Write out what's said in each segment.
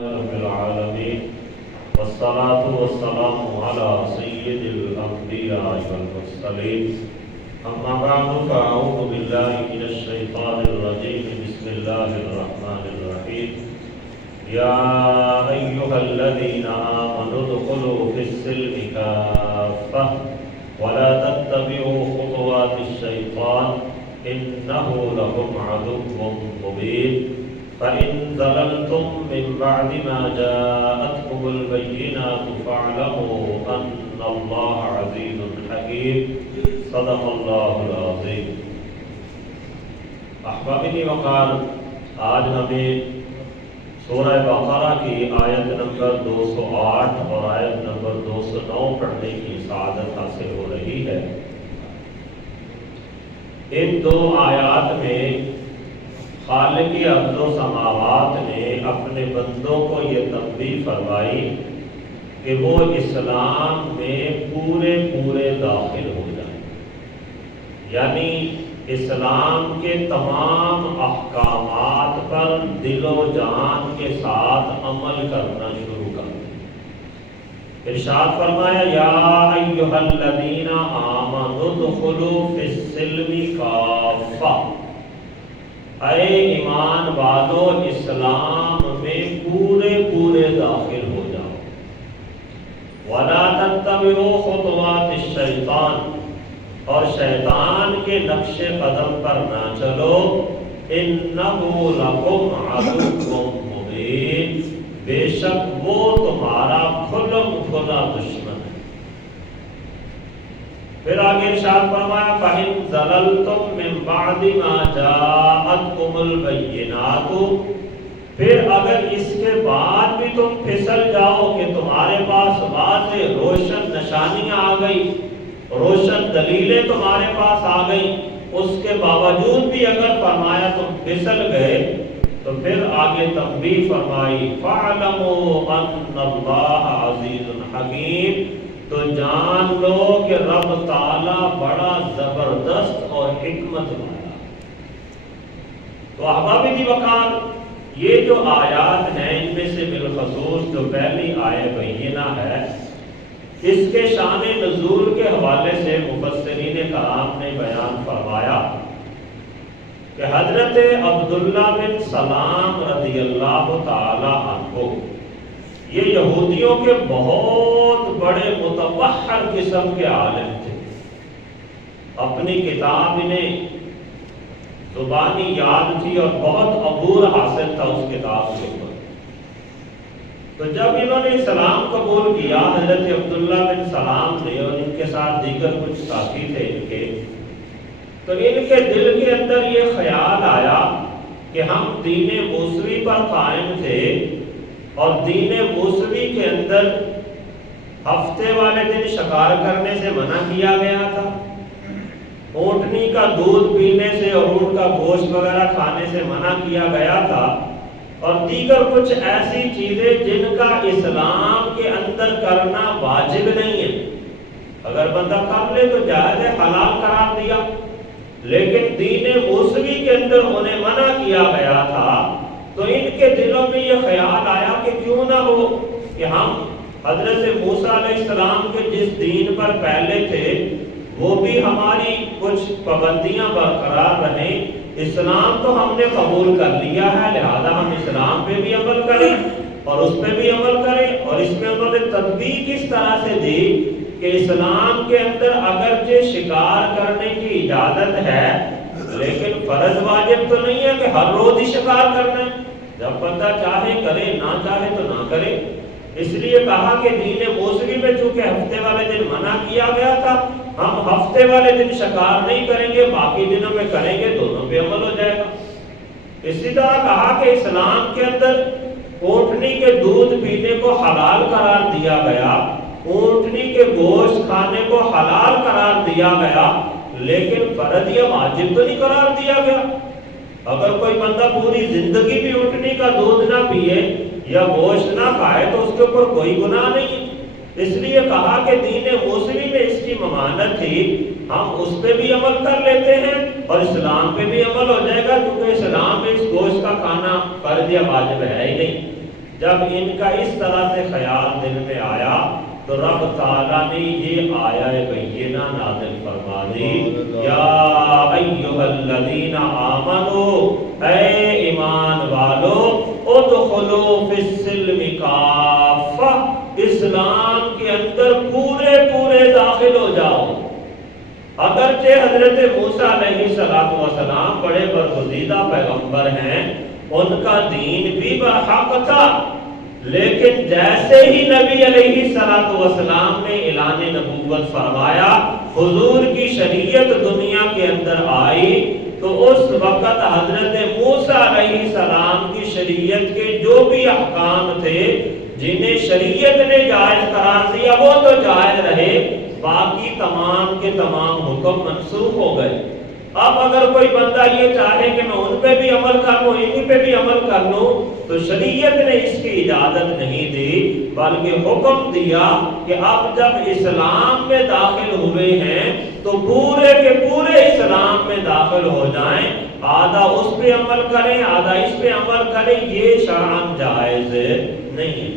رب العالمين والصلاة والسلام على سيد الأنبياء والمرسلين أما بعد فأعوذ بالله من الشيطان الرجيم بسم الله الرحمن الرحيم يا أيها الذين آمنوا ادخلوا في السلم كافة ولا تتبعوا خطوات الشيطان إنه لكم عدو مبين فإن زللتم من بعد ما جاءتكم البينات فاعلموا أن الله عزيز حكيم صدق الله العظيم. احبابی وقار، آج ہمیں سورہ بقرہ کی آیت نمبر 208 اور آیت نمبر 209 پڑھنے کی سعادت حاصل ہو رہی ہے. ان دو آیات میں خالق ارض و سماوات نے اپنے بندوں کو یہ تنبیہ فرمائی کہ وہ اسلام میں پورے داخل ہو جائیں، یعنی اسلام کے تمام احکامات پر دل و جان کے ساتھ عمل کرنا شروع کر دیں. ارشاد فرمایا یا ایھا الذین آمنوا ادخلوا فی السلم کافہ، اے ایمان والو اسلام میں پورے داخل ہو جاؤ. وَلَا تَتَّبِعُوا خُطُوَاتِ الشَّيْطَانِ، اور شیطان کے نقش قدم پر نہ چلو. إِنَّهُ لَكُمْ عَدُوٌّ مُبِينٌ، بے شک وہ تمہارا کھلم کھلا دشمن ہے. پھر آگے ارشاد فرمایا فَإِن زَلَلْتُم مِّن بَعْدِ مَا جَاءَتْكُمُ الْبَيِّنَاتُ، پھر اگر اس کے بعد بھی تم پھسل جاؤ کہ تمہارے پاس واضح روشن نشانیاں آ گئی، روشن دلیلیں تمہارے پاس آ گئیں، اس کے باوجود بھی اگر فرمایا تم پھسل گئے تو پھر آگے تنبیہ فرمائی فَاعْلَمُوا أَنَّ اللَّهَ عَزِيزٌ حَكِيمٌ، تو جان لو کہ رب تعالی بڑا زبردست اور حکمت والا. تو احبابی دی وقار، یہ جو آیات ہیں ان میں سے بالخصوص جو پہلی آیت بینہ ہے، اس کے شان نزول کے حوالے سے مفسرین کرام نے بیان فرمایا کہ حضرت عبداللہ بن سلام رضی اللہ تعالی عنہ یہ یہودیوں کے بہت بڑے متبحر قسم کے عالم تھے. اپنی کتاب انہیں زبانی یاد تھی اور بہت عبور حاصل تھا اس کتاب کے اوپر. تو جب انہوں نے اسلام قبول کیا، حضرت عبداللہ بن سلام نے اور ان کے ساتھ دیگر کچھ ساتھی تھے ان کے، تو ان کے دل کے اندر یہ خیال آیا کہ ہم دین موسوی پر قائم تھے، اور دین موسوی کے اندر ہفتے والے دن شکار کرنے سے منع کیا گیا تھا، اونٹنی کا دودھ پینے سے اور اونٹ کا گوشت وغیرہ کھانے سے منع کیا گیا تھا، اور دیگر کچھ ایسی چیزیں جن کا اسلام کے اندر کرنا واجب نہیں ہے، اگر بندہ کر لے تو جائز ہے، حلال قرار دیا، لیکن دین موسوی کے اندر انہیں منع کیا گیا تھا. تو ان کے دلوں میں یہ خیال آیا کہ کیوں نہ ہو کہ ہم حضرت موسیٰ علیہ السلام کے جس دین پر پہلے تھے وہ بھی ہماری کچھ پابندیاں برقرار رہیں. اسلام تو ہم نے قبول کر لیا ہے، لہذا ہم اسلام پہ بھی عمل کریں اور اس پہ بھی عمل کریں. اور اس میں انہوں نے تطبیق اس طرح سے دی کہ اسلام کے اندر اگرچہ شکار کرنے کی اجازت ہے لیکن فرض واجب تو نہیں ہے کہ ہر روز ہی شکار کرنا ہے، جب بندہ چاہے کرے، نہ چاہے تو نہ کرے. اس لیے کہا کہ دین موسوی میں چونکہ ہفتے والے دن منع کیا گیا تھا، ہم ہفتے والے دن شکار نہیں کریں گے، باقی دنوں میں کریں گے، دونوں پہ عمل ہو جائے گا. اسی طرح کہا کہ اسلام کے اندر اونٹنی کے دودھ پینے کو حلال قرار دیا گیا، اونٹنی کے گوشت کھانے کو حلال قرار دیا گیا، لیکن فرض یا واجب تو نہیں قرار دیا گیا. اگر کوئی بندہ پوری زندگی بھی اونٹنی کا دودھ نہ پیے یا گوشت نہ کھائے تو اس کے اوپر کوئی گناہ نہیں. اس لیے کہا کہ دین موسوی میں اس کی ممانت تھی، ہم اس پہ بھی عمل کر لیتے ہیں اور اسلام پہ بھی عمل ہو جائے گا، کیونکہ اسلام میں اس گوشت کا کھانا فرض یا واجب ہے ہی نہیں. جب ان کا اس طرح سے خیال دل میں آیا تو رب تعالیٰ نے یہ آیہ بینہ نازل فرما دی، یا ایھا الذین آمنوا، اے ایمان والو، ادخلوا فی السلم کافہ، اسلام کے اندر پورے پورے داخل ہو جاؤ۔ اگرچہ حضرت موسیٰ علیہ السلام بڑے برگزیدہ پیغمبر ہیں، ان کا دین بھی برحق تھا، لیکن جیسے ہی نبی علیہ السلام نے اعلان نبوت فرمایا، حضور کی شریعت دنیا کے اندر آئی، تو اس وقت حضرت موسیٰ علیہ السلام کی شریعت کے جو بھی احکام تھے جنہیں شریعت نے جائز قرار دیا وہ تو جائز رہے، باقی تمام کے تمام حکم منسوخ ہو گئے۔ اب اگر کوئی بندہ یہ چاہے کہ میں ان پہ بھی عمل کر لوں، انہی پہ بھی عمل کر لوں، تو شریعت نے اس کی اجازت نہیں دی، بلکہ حکم دیا کہ اب جب اسلام میں داخل ہوئے ہیں تو پورے کے پورے اسلام میں داخل ہو جائیں، آدھا اس پہ عمل کریں آدھا اس پہ عمل کریں، یہ شرعاً جائز نہیں ہے۔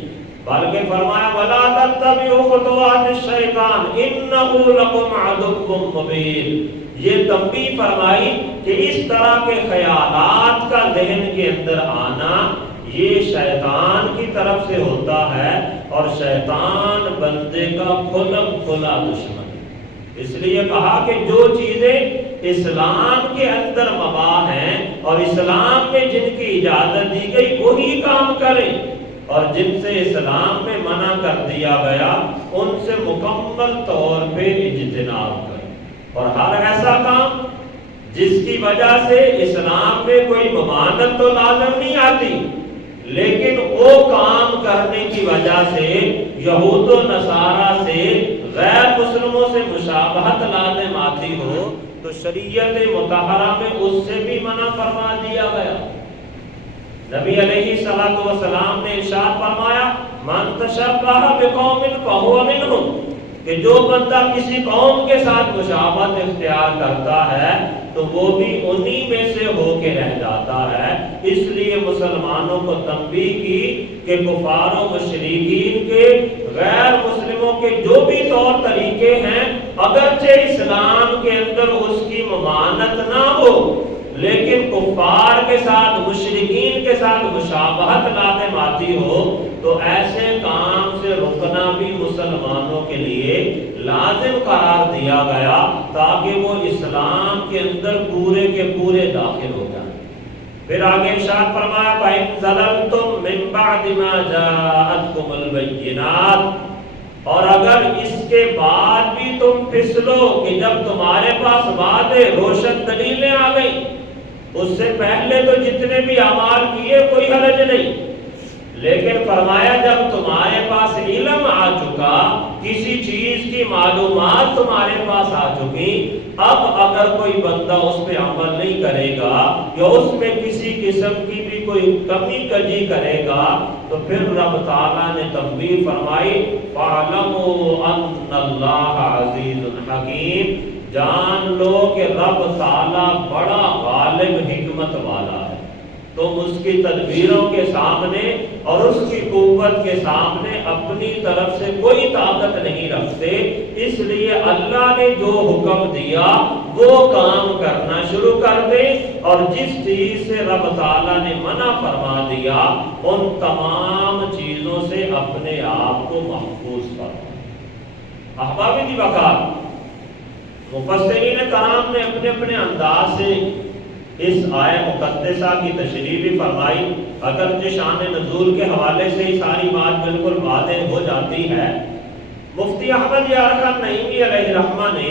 بلکہ فرمایا وَلَا تَتَّبِعُوا خُطُوَاتِ الشَّيْطَانِ إِنَّهُ لَكُمْ عَدُوٌّ مُّبِينٌ۔ یہ تنبیہ فرمائی کہ اس طرح کے خیالات کا ذہن کے اندر آنا یہ شیطان کی طرف سے ہوتا ہے، اور شیطان بندے کا کھلم کھلا دشمن ہے۔ اس لیے کہا کہ جو چیزیں اسلام کے اندر مباح ہیں اور اسلام میں جن کی اجازت دی گئی وہی کام کریں، اور جن سے اسلام میں منع کر دیا گیا ان سے مکمل طور پہ اجتناب کریں۔ اور ہر ایسا کام جس کی وجہ سے اسلام میں کوئی ممانعت تو لازم نہیں آتی، لیکن وہ کام کرنے کی وجہ سے یہود و نصارہ سے غیر مسلموں سے مشابہت لازم آتی ہو تو شریعت مطہرہ میں اس سے بھی منع فرما دیا گیا۔ نبی علیہ السلام نے ارشاد فرمایا من تشبہ بقوم فہو منہم، کہ جو بندہ کسی قوم کے ساتھ مشابہت اختیار کرتا ہے تو وہ بھی انہی میں سے ہو کے رہ جاتا ہے۔ اس لیے مسلمانوں کو تنبیہ کی کہ کفار و مشرکین کے غیر مسلموں کے جو بھی طور طریقے ہیں اگرچہ اسلام کے اندر اس کی ممانعت نہ ہو، لیکن کفار کے ساتھ مشرکین کے ساتھ مشابہت لازم آتی ہو تو ایسے کام سے رکنا بھی مسلمانوں کے لیے لازم قرار دیا گیا تاکہ وہ اسلام کے اندر پورے کے پورے داخل ہو جائیں۔ پھر آگے ارشاد فرمایا فَإِن زَلَلْتُم مِّن بَعْدِ مَا جَاءَتْكُمُ الْبَيِّنَاتُ، اور اگر اس کے بعد بھی تم پھسلو کہ جب تمہارے پاس واضح روشن دلیلیں آ گئیں، اس سے پہلے تو جتنے بھی اعمال کیے کوئی حرج نہیں، لیکن فرمایا جب تمہارے پاس علم آ چکا، کسی چیز کی معلومات تمہارے پاس آ چکی، اب اگر کوئی بندہ اس پہ عمل نہیں کرے گا یا اس میں کسی قسم کی بھی کوئی کمی کجی کرے گا تو پھر رب تعالیٰ نے تنبیہ فرمائی فَاعْلَمُوا أَنَّ اللَّهَ عَزِيزٌ حَكِيمٌ، جان لو کہ رب تعالیٰ بڑا غالب حکمت والا ہے، تم اس کی تدبیروں کے سامنے اور اس کی قوت کے سامنے اپنی طرف سے کوئی طاقت نہیں رکھتے، اس لیے اللہ نے جو حکم دیا وہ کام کرنا شروع کر دیں، اور جس چیز سے رب تعالیٰ نے منع فرما دیا ان تمام چیزوں سے اپنے آپ کو محفوظ فرمائیں۔ احباب دی وقار، مفسرین کرام نے اپنے اپنے انداز سے اس آیہ مقدسہ کی تشریح بھی فرمائی، اگرچہ شان نزول کے حوالے سے ہی ساری بات بالکل واضح ہو جاتی ہے۔ مفتی احمد یار خان نعیمی علیہ رحمہ نے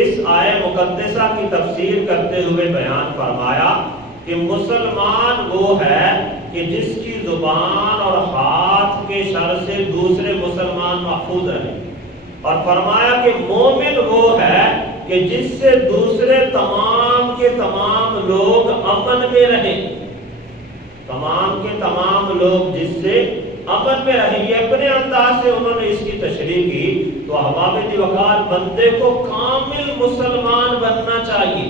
اس آیہ مقدسہ کی تفسیر کرتے ہوئے بیان فرمایا کہ مسلمان وہ ہے کہ جس کی زبان اور ہاتھ کے شر سے دوسرے مسلمان محفوظ رہیں، اور فرمایا کہ مومن وہ ہے کہ جس سے دوسرے تمام کے تمام لوگ امن میں رہیں، تمام کے تمام لوگ جس سے امن میں رہیں۔ یہ اپنے انداز سے انہوں نے اس کی تشریح کی۔ تو احباب دی وقار، بندے کو کامل مسلمان بننا چاہیے۔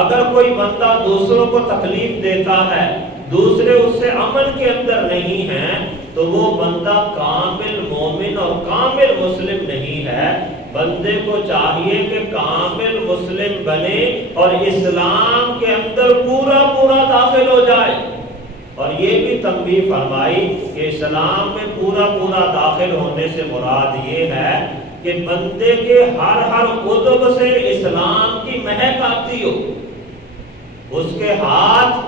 اگر کوئی بندہ دوسروں کو تکلیف دیتا ہے دوسرے اس سے عمل کے اندر نہیں ہیں، تو وہ بندہ کامل مومن اور کامل مسلم نہیں ہے۔ بندے کو چاہیے کہ کامل مسلم بنے اور اسلام کے اندر پورا پورا داخل ہو جائے۔ اور یہ بھی تنبیہ فرمائی کہ اسلام میں پورا پورا داخل ہونے سے مراد یہ ہے کہ بندے کے ہر عضو سے اسلام کی مہک آتی ہو، اس کے ہاتھ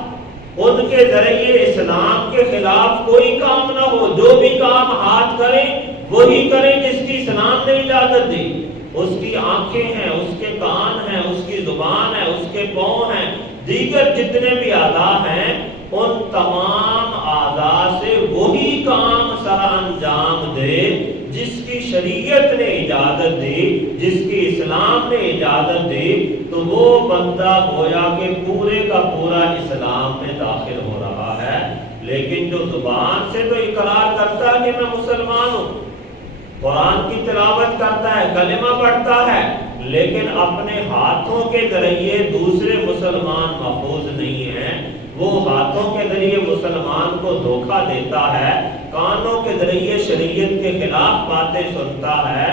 ان کے ذریعے اسلام کے خلاف کوئی کام نہ ہو، جو بھی کام ہاتھ کریں وہی کریں جس کی اسلام نے اجازت دی۔ اس کی آنکھیں ہیں، اس کے کان ہیں، اس کی زبان ہے، اس کے پاؤں ہیں، دیگر جتنے بھی اعضاء ہیں، ان تمام اعضاء سے وہی کام سر انجام دے جس کی شریعت نے اجازت دی، جس کی اسلام نے اجازت دی، تو وہ بندہ گویا کہ پورے کا پورا اسلام میں داخل ہو رہا ہے۔ لیکن جو زبان سے تو اقرار کرتا ہے کہ میں مسلمان ہوں، قرآن کی تلاوت کرتا ہے، کلمہ پڑھتا ہے، لیکن اپنے ہاتھوں کے ذریعے دوسرے مسلمان محفوظ نہیں ہیں، وہ ہاتھوں کے ذریعے مسلمان کو دھوکہ دیتا ہے، کانوں کے ذریعے شریعت کے خلاف باتیں سنتا ہے،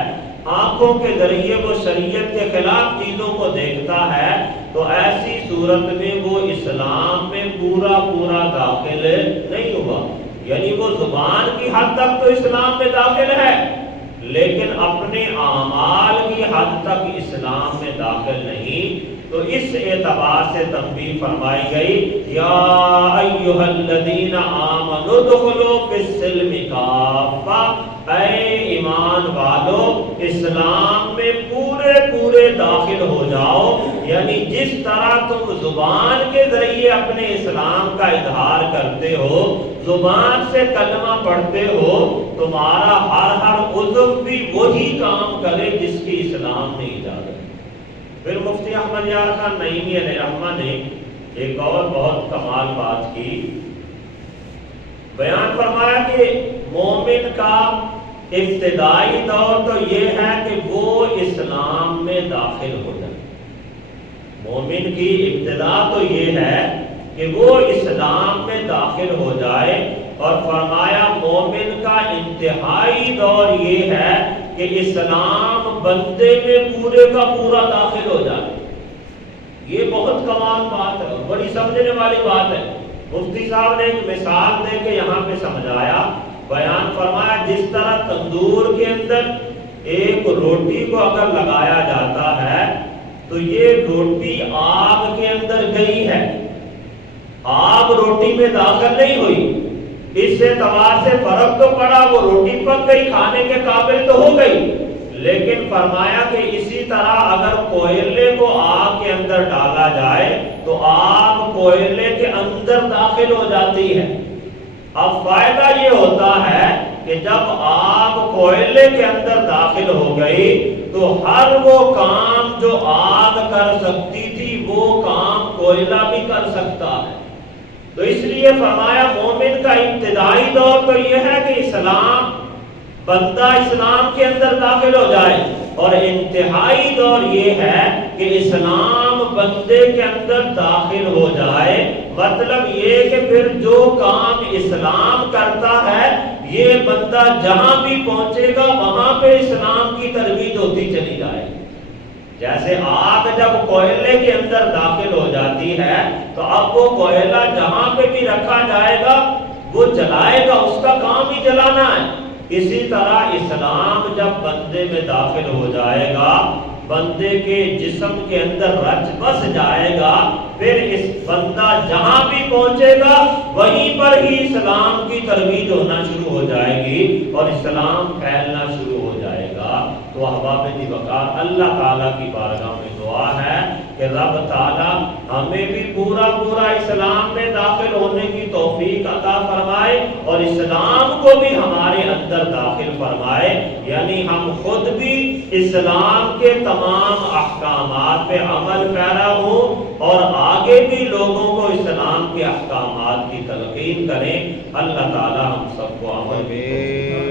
آنکھوں کے ذریعے وہ شریعت کے خلاف چیزوں کو دیکھتا ہے، تو ایسی صورت میں وہ اسلام میں پورا پورا داخل نہیں ہوا۔ یعنی وہ زبان کی حد تک تو اسلام میں داخل ہے، لیکن اپنے اعمال کی حد تک اسلام میں داخل نہیں۔ تو اس اعتبار سے تنبیہ فرمائی گئی، یا ایھا الذین آمنوا ادخلوا فی السلم کافہ، اے ایمان والو اسلام میں پورے پورے داخل ہو جاؤ۔ یعنی جس طرح تم زبان کے ذریعے اپنے اسلام کا اظہار کرتے ہو، زبان سے کلمہ پڑھتے ہو، تمہارا ہر عضو بھی وہی کام کرے جس کی اسلام نے اجازت۔ پھر مفتی احمد یار خان نعیمی علیہ رحمہ نے ایک اور بہت کمال بات کی، بیان فرمایا کہ مومن کا ابتدائی دور تو یہ ہے کہ وہ اسلام میں داخل ہو جائے۔ مومن کی ابتدا تو یہ ہے کہ وہ اسلام میں داخل ہو جائے، اور فرمایا مومن کا انتہائی دور یہ ہے کہ اسلام بندے میں پورے کا پورا داخل ہو جائے۔ یہ بہت کمال بات ہے اور بڑی سمجھنے والی بات ہے۔ مفتی صاحب نے ایک مثال دے کے یہاں پہ سمجھایا، بیان فرمایا جس طرح تندور کے اندر ایک روٹی کو اگر لگایا جاتا ہے تو یہ روٹی آگ کے اندر گئی ہے، آگ روٹی میں داخل نہیں ہوئی، اس اعتبار سے فرق تو پڑا، وہ روٹی پک گئی، کھانے کے قابل تو ہو گئی، لیکن فرمایا کہ اسی طرح اگر کوئلے کو آگ کے اندر ڈالا جائے تو آگ کوئلے کے اندر داخل ہو جاتی ہے۔ اب فائدہ یہ ہوتا ہے کہ جب آگ کوئلے کے اندر داخل ہو گئی تو ہر وہ کام جو آگ کر سکتی تھی وہ کام کوئلہ بھی کر سکتا ہے۔ تو اس لیے فرمایا مومن کا ابتدائی دور تو یہ ہے کہ اسلام، بندہ اسلام کے اندر داخل ہو جائے، اور انتہائی دور یہ ہے کہ اسلام بندے کے اندر داخل ہو جائے۔ مطلب یہ کہ پھر جو کام اسلام کرتا ہے یہ بندہ جہاں بھی پہنچے گا وہاں پہ اسلام کی ترویج ہوتی چلی جائے۔ جیسے آگ جب کوئلے کے اندر داخل ہو جاتی ہے تو اب وہ کوئلہ جہاں پہ بھی رکھا جائے گا وہ جلائے گا، اس کا کام ہی جلانا ہے۔ اسی طرح اسلام جب بندے میں داخل ہو جائے گا، بندے کے جسم کے اندر رچ بس جائے گا، پھر اس بندہ جہاں بھی پہنچے گا وہیں پر ہی اسلام کی ترویج ہونا شروع ہو جائے گی اور اسلام پھیلنا شروع ہو جائے گا۔ تو احباب دی وقار اللہ تعالیٰ کی بارگاہ میں دعا ہے کہ رب تعالیٰ ہمیں بھی پورا پورا اسلام میں داخل ہونے کی توفیق عطا فرمائے اور اسلام کو بھی ہمارے اندر داخل فرمائے، یعنی ہم خود بھی اسلام کے تمام احکامات پہ عمل پیرا ہوں اور آگے بھی لوگوں کو اسلام کے احکامات کی تلقین کریں۔ اللہ تعالیٰ ہم سب کو عمل میں